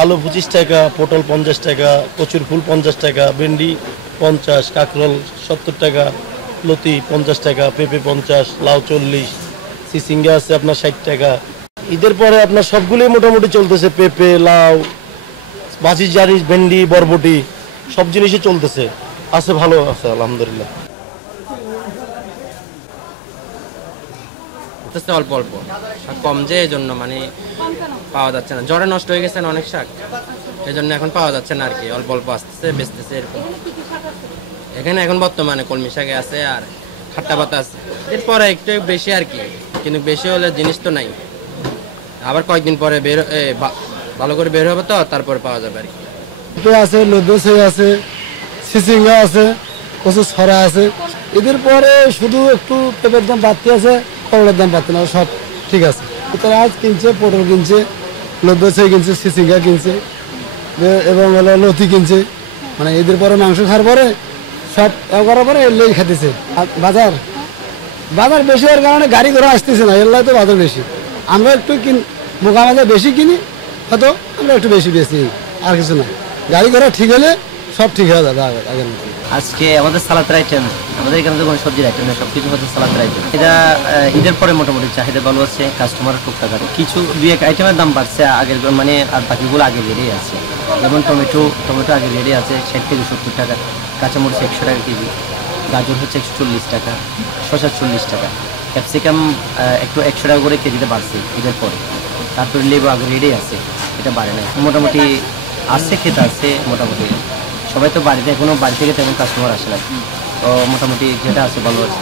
আলু 25 টাকা, পটল 50 টাকা, কচুর ফুল 50 টাকা, ভেন্ডি 50, কাঁকরোল 70 টাকা, লতি 50 টাকা, পেঁপে 50, লাউ 40, চিচিঙ্গা আছে আপনার 60 টাকা। ঈদের পরে আপনার সবগুলোই মোটামুটি চলতেছে, পেঁপে, লাউ, ভাজি জারি, ভেন্ডি, বরবটি সব জিনিসই চলতেছে, আছে, ভালো আছে আলহামদুলিল্লাহ। অল্প অল্প শাক কম, যে এই জন্য মানে পাওয়া যাচ্ছে না, জ্বরে নষ্ট হয়ে গেছে না অনেক শাক, এই জন্য এখন পাওয়া যাচ্ছে না আর কি, অল্প অল্প আসতেছে, বেচতেছে এরকম। এখানে এখন বর্তমানে কলমি শাকে আছে আর খাট্টা পাতা আছে, এরপরে একটু বেশি আর কি, কিন্তু বেশি হলে জিনিস তো নাই, আবার কয়েকদিন পরে বের ভালো করে বের হবে তো তারপরে পাওয়া যাবে আর কি। আছে, লদ্দসই আছে, চিচিঙ্গা আছে, কচু ছড়া আছে। এদের পরে শুধু একটু পেঁপের দাম বাড়তে আছে, করলার দাম বাড়তে না, সব ঠিক আছে। পেঁয়াজ কিনছে, পটল কিনছে, লদ্দসই কিনছে, চিচিঙ্গা কিনছে এবং হলো লতি কিনছে। মানে এদের পরে মাংস খাওয়ার পরে সব করার পরে এলেই খাইতেছে। আর বাজার বাজার বেশি হওয়ার কারণে গাড়ি ঘোড়া আসতেছে না, এল্লাই তো বাজার বেশি। আমরা একটু মোকামাজা বেশি কিনি, হয়তো আমরা একটু বেশি বেশি, আর কিছু না। গাড়ি ঘোড়া ঠিক হলে সব ঠিক হয়ে যাবে আগের মতো। আজকে আমাদের সালাতের আইটেম, আমাদের এখানে তো কোনো সবজির আইটেম নেই, সবকিছু হচ্ছে সালাতের আইটেম। এটা ঈদের পরে মোটামুটি চাহিদা ভালো আছে, কাস্টমার টুকটাক আছে, কিছু দুই এক আইটেমের দাম বাড়ছে আগের মানে, আর বাকিগুলো আগে রেডি আছে। যেমন টমেটো আগে রেডি আছে 60 থেকে 70 টাকা, কাঁচামরিচ 100 টাকা কেজি, গাজর হচ্ছে 140 টাকা, শসা 40 টাকা, ক্যাপসিকাম একটু 100 টাকা করে কেজিতে বাড়ছে ঈদের পরে। তারপরে লেবু আগে রেডি আছে, এটা বাড়ে নাই, মোটামুটি আসছে, খেতে আসছে মোটামুটি। সবাই তো বাড়িতে, এখনো বাড়ি থেকে তেমন কাস্টমার আসে না, তো মোটামুটি যেটা আছে ভালো আছে।